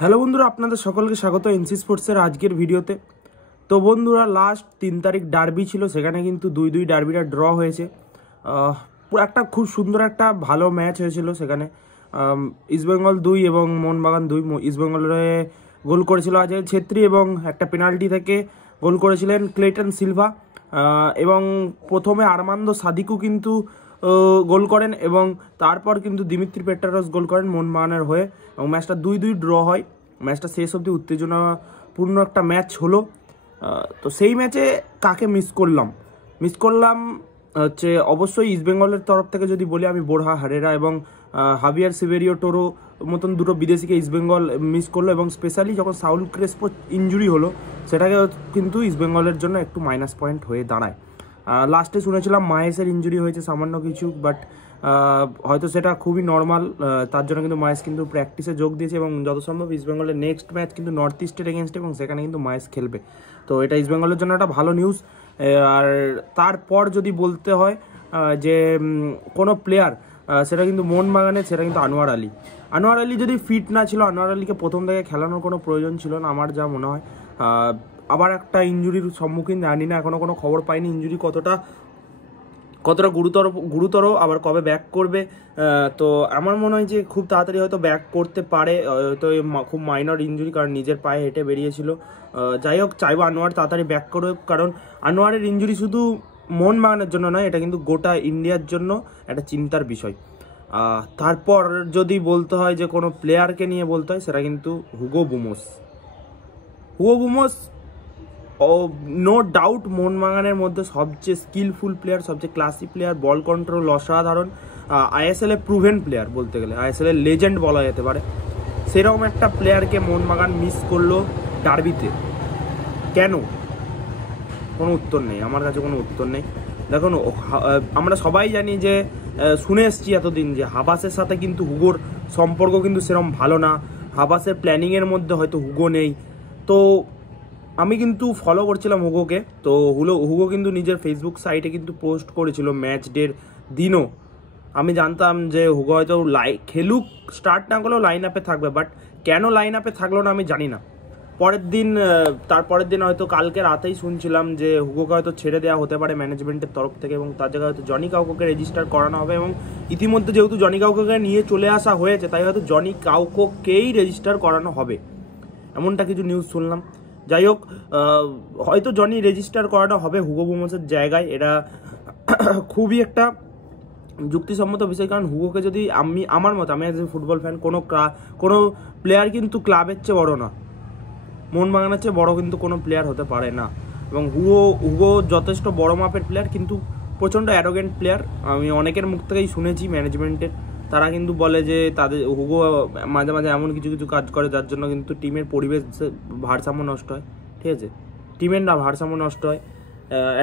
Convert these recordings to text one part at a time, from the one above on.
Hello বন্ধুরা, আপনাদের সকলকে স্বাগত এনসি স্পোর্টসের আজকের ভিডিওতে। তো বন্ধুরা, লাস্ট 3 তারিখ ডার্বি ছিল, সেখানে কিন্তু 2-2 ডার্বিটা ড্র হয়েছে। একটা খুব সুন্দর একটা ভালো ম্যাচ হয়েছিল সেখানে। ইস্টবেঙ্গল 2 এবং মোহনবাগান 2। ইস্টবেঙ্গলের গোল করেছিল অজয় ছেত্রী এবং একটা পেনাল্টি থেকে গোল করেছিলেন ক্লেটন সিলভা। এবং প্রথমে আর্মান্দো সাদিকু কিন্তু গোল করেন এবং তারপর কিন্তু দিমিত্রি পেট্রারস গোল করেন মোহনবাগানের হয়ে এবং ম্যাচটা 2-2 ড্র হয়। ম্যাচটা শেষ অবধি উত্তেজনাপূর্ণ একটা ম্যাচ হলো। তো সেই ম্যাচে কাকে মিস করলাম হচ্ছে অবশ্যই ইস্টবেঙ্গলের তরফ থেকে যদি বলি, আমি বোরহা হারেরা এবং হাভিয়ার সিভেরিও টোরো মতন দুটো বিদেশিকে ইস্টবেঙ্গল মিস করলো এবং স্পেশালি যখন সাউল ক্রেসপো ইঞ্জুরি হলো সেটাকে কিন্তু ইস্টবেঙ্গলের জন্য একটু মাইনাস পয়েন্ট হয়ে দাঁড়ায়। লাস্টে শুনেছিলাম মাহেশের ইঞ্জুরি হয়েছে সামান্য কিছু, বাট হয়তো সেটা খুবই নর্মাল। তার জন্য কিন্তু মাহেশ কিন্তু প্র্যাকটিসে যোগ দিয়েছে এবং যত সম্ভব ইস্টবেঙ্গলের নেক্সট ম্যাচ কিন্তু নর্থ ইস্টের এগেনস্টে এবং সেখানে কিন্তু মাহেশ খেলবে। তো এটা ইস্টবেঙ্গলের জন্য একটা ভালো নিউজ। আর তারপর যদি বলতে হয় যে কোনো প্লেয়ার, সেটা কিন্তু মোহনবাগানের, সেটা কিন্তু আনোয়ার আলী যদি ফিট না ছিল, আনোয়ার আলীকে প্রথম থেকে খেলানোর কোনো প্রয়োজন ছিল না আমার যা মনে হয়। আবার একটা ইঞ্জুরির সম্মুখীন, জানি না, এখনও কোনো খবর পাইনি ইঞ্জুরি কতটা গুরুতর আবার কবে ব্যাক করবে। তো আমার মনে হয় যে খুব তাড়াতাড়ি হয়তো ব্যাক করতে পারে, তো খুব মাইনর ইঞ্জুরি, কারণ নিজের পায়ে হেঁটে বেরিয়েছিল। যাই হোক, চাইবো আনোয়ার তাড়াতাড়ি ব্যাক করুক, কারণ আনোয়ারের ইঞ্জুরি শুধু মোহনবাগানের জন্য নয়, এটা কিন্তু গোটা ইন্ডিয়ার জন্য একটা চিন্তার বিষয়। তারপর যদি বলতে হয় যে কোনো প্লেয়ারকে নিয়ে বলতে হয়, সেটা কিন্তু হুগো বুমোস। নো ডাউট মোহনবাগানের মধ্যে সবচেয়ে স্কিলফুল প্লেয়ার, সবচেয়ে ক্লাসি প্লেয়ার, বল কন্ট্রোল অসাধারণ, আইএসএল এ প্রুভেন প্লেয়ার, বলতে গেলে আইএসএল এর লেজেন্ড বলা যেতে পারে। সেরকম একটা প্লেয়ারকে মোহনবাগান মিস করলো ডার্বিতে। কেন? কোনো উত্তর নেই, আমার কাছে কোনো উত্তর নেই। দেখুন, আমরা সবাই জানি যে শুনে এসছি এতদিন যে হাবাসের সাথে কিন্তু হুগোর সম্পর্ক কিন্তু সেরকম ভালো না। হাবাসের প্ল্যানিংয়ের মধ্যে হয়তো হুগো নেই। তো আমি কিন্তু ফলো করছিলাম হুগোকে। তো হুগো কিন্তু নিজের ফেসবুক সাইটে কিন্তু পোস্ট করেছিল ম্যাচ ডের দিনও। আমি জানতাম যে হুগো হয়তো খেলুক, স্টার্ট না করলেও লাইন আপে থাকবে, বাট কেন লাইন আপে থাকলো না আমি জানি না। তারপরের দিন হয়তো কালকে রাতেই শুনছিলাম যে হুগোকে হয়তো ছেড়ে দেওয়া হতে পারে ম্যানেজমেন্টের তরফ থেকে এবং তার জায়গায় হয়তো জনি কাউকোকে রেজিস্টার করানো হবে। এবং ইতিমধ্যে যেহেতু জনি কাউকোকে নিয়ে চলে আসা হয়েছে, তাই হয়তো জনি কাউকোকেই রেজিস্টার করানো হবে, এমনটা কিছু নিউজ শুনলাম। যাই হোক, হয়তো জনি রেজিস্টার করাটা হবে হুগো বুমোসের জায়গায়। এটা খুবই একটা যুক্তিসম্মত বিষয়, কারণ হুগোকে যদি আমার মতে, আমি একজন ফুটবল ফ্যান, কোনো প্লেয়ার কিন্তু ক্লাবের চেয়ে বড় না, মোহনবাগানের চেয়ে বড় কিন্তু কোনো প্লেয়ার হতে পারে না। এবং হুগো যথেষ্ট বড় মাপের প্লেয়ার, কিন্তু প্রচণ্ড অ্যারোগেন্ট প্লেয়ার। আমি অনেকের মুখ থেকেই শুনেছি ম্যানেজমেন্টের, তারা কিন্তু বলে যে হুগো মাঝে মাঝে এমন কিছু কাজ করে যার জন্য কিন্তু টিমের পরিবেশ ভারসাম্য নষ্ট হয়। ঠিক আছে, টিমের না ভারসাম্য নষ্ট হয়।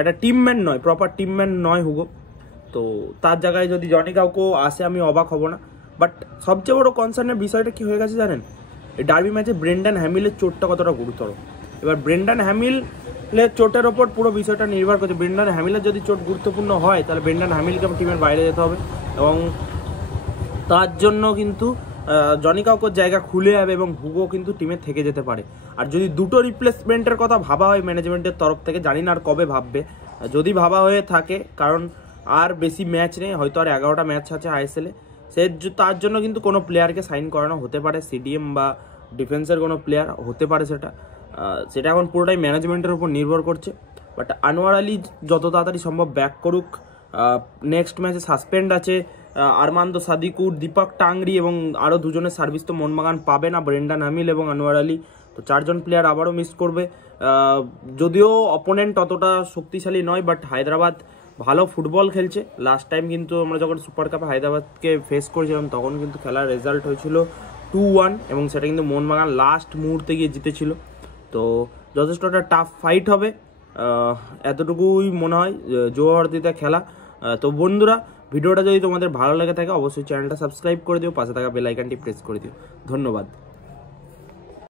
একটা টিমম্যান নয়, প্রপার টিমম্যান নয় হুগো। তো তার জায়গায় যদি জনি কাউকো আসে, আমি অবাক হব না। বাট সবচেয়ে বড় কনসার্নের বিষয়টা কি হয়ে গেছে জানেন? এই ডার্বি ম্যাচে ব্রেন্ডন হ্যামিলের চোটটা কতটা গুরুতর। এবার ব্রেন্ডন হ্যামিলের চোটের ওপর পুরো বিষয়টা নির্ভর করছে। ব্রেন্ডন হ্যামিলের যদি চোট গুরুত্বপূর্ণ হয়, তাহলে ব্রেন্ডন হ্যামিলকে টিমের বাইরে যেতে হবে এবং তার জন্য কিন্তু জনি কাউকোর জায়গা খুলে যাবে এবং হুগো কিন্তু টিমে থেকে যেতে পারে। আর যদি দুটো রিপ্লেসমেন্টের কথা ভাবা হয় ম্যানেজমেন্টের তরফ থেকে, জানি না আর কবে ভাববে, যদি ভাবা হয়ে থাকে, কারণ আর বেশি ম্যাচ নেই, হয়তো আর 11টা ম্যাচ আছে আইএসএলে, তার জন্য কিন্তু কোনো প্লেয়ারকে সাইন করানো হতে পারে, সিডিএম বা ডিফেন্সের কোনো প্লেয়ার হতে পারে। সেটা এখন পুরোটাই ম্যানেজমেন্টের উপর নির্ভর করছে। বাট আনোয়ার আলী যত তাড়াতাড়ি সম্ভব ব্যাক করুক। নেক্সট ম্যাচে সাসপেন্ড আছে আর্মান্দো সাদিকুর, দীপক টাংরি এবং আরও দুজনের সার্ভিস তো মোহনবাগান পাবে না, ব্রেন্ডন হ্যামিল এবং আনোয়ার আলী। তো 4 জন প্লেয়ার আবারও মিস করবে। যদিও অপোনেন্ট অতটা শক্তিশালী নয়, বাট হায়দ্রাবাদ ভালো ফুটবল খেলছে। লাস্ট টাইম কিন্তু আমরা যখন সুপার কাপে হায়দ্রাবাদকে ফেস করেছিলাম, তখন কিন্তু খেলার রেজাল্ট হয়েছিল 2-1 এবং সেটা কিন্তু মোহনবাগান লাস্ট মুহূর্তে গিয়ে জিতেছিল। তো যথেষ্ট একটা টাফ ফাইট হবে, এতটুকুই মনে হয় জোয়ারদিতে খেলা। তো বন্ধুরা, ভিডিওটা যদি তোমাদের ভালো লেগে থাকে, অবশ্যই চ্যানেলটা সাবস্ক্রাইব করে দিও, পাশে থাকা বেল আইকনটি প্রেস করে দিও। ধন্যবাদ।